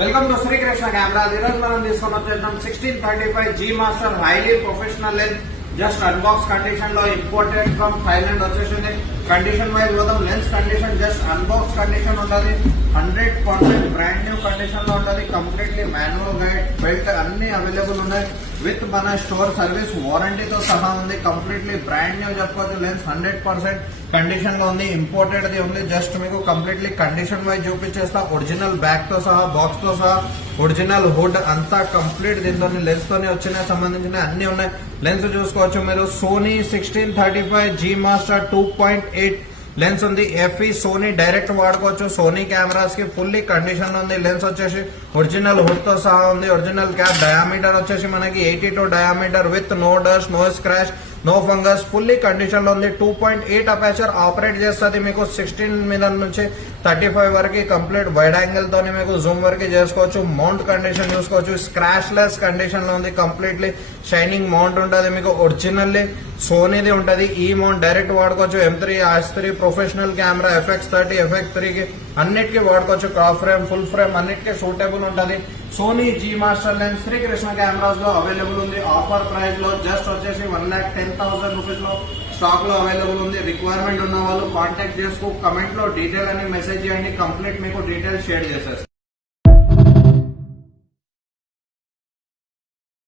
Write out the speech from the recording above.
Welcome to Srikrishna cameras. ఈ రోజు మనం తీసుకొని వచ్చేద్దాం 1635 G master highly professional lens. Just unbox condition లో ఇంపోర్టెడ్ ఫ్రమ్ థైలాండ్ వచ్చేసింది. కండిషన్ వైజ్ పోదాం. Lens condition just unbox condition ఉంటది. 100% బ్రాండ్ న్యూ కండిషన్ లో ఉంటది. కంప్లీట్లీ మాన్యువల్ గైడ్ బెల్ట్ అన్ని అవైలబుల్ ఉన్నాయి. విత్ మన స్టోర్ సర్వీస్ వారంటీతో సహా ఉంది. కంప్లీట్లీ బ్రాండ్ న్యూ చెప్పుకోవచ్చు. లెన్స్ 100% కండిషన్ లో ఉంది. ఇంపోర్టెడ్ ది ఉంది. జస్ట్ మీకు కంప్లీట్లీ కండిషన్ వైజ్ చూపించేస్తా. ఒరిజినల్ బ్యాగ్ తో సహా, బాక్స్ తో సహా, ఒరిజినల్ హుడ్ అంతా కంప్లీట్ దీంతో లెన్స్ తోనే వచ్చిన సంబంధించిన అన్ని ఉన్నాయి. లెన్స్ చూసుకోవచ్చు మీరు. సోనీ 1635 G మాస్టర్ 2.8 లెన్స్ ఉంది. ఎఫ్ఈ సోనీ డైరెక్ట్ వాడుకోవచ్చు. సోనీ కెమెరాస్ కి ఫుల్లీ కండిషన్ ఉంది. లెన్స్ వచ్చేసి ఒరిజినల్ హుడ్ తో సహా ఉంది. Original cap. డయామీటర్ వచ్చేసి మనకి 82 diameter with no dust, no scratch, no fungus. Fully condition లో ఉంది. 2.8 అపేచర్ ఆపరేట్ చేస్తుంది. మీకు 16 మీద నుంచి 35 వరకు కంప్లీట్ వైడ్ యాంగిల్ తోని మీకు జూమ్ వరకు చేసుకోవచ్చు. మౌంట్ కండిషన్ చూసుకోవచ్చు. స్క్రాచ్ లెస్ కండిషన్ లో ఉంది. కంప్లీట్లీ షైనింగ్ మౌంట్ ఉంటుంది. మీకు ఒరిజినల్లీ సోనీది ఉంటది. ఈ మౌంట్ డైరెక్ట్ వాడుకోవచ్చు. M3, S3 professional camera, FX30, FX3 కి అన్నిటికీ వాడుకోవచ్చు. క్రాప్ ఫ్రేమ్, ఫుల్ ఫ్రేమ్ అన్నిటికీ సూటబుల్ ఉంటది. Sony G master lens Srikrishna cameras లో అవైలబుల్ ఉంది. ఆఫర్ ప్రైస్ లో జస్ట్ వచ్చేసి 1,10,000 రూపీస్ లో స్టాక్ లో అవైలబుల్ ఉంది. రిక్వైర్మెంట్ ఉన్న వాళ్ళు కాంటాక్ట్ చేసుకో. కమెంట్ లో డీటెయిల్ అని మెసేజ్ చేయండి. కంప్లీట్ మీకు డీటెయిల్స్ షేర్ చేసేస్తాం.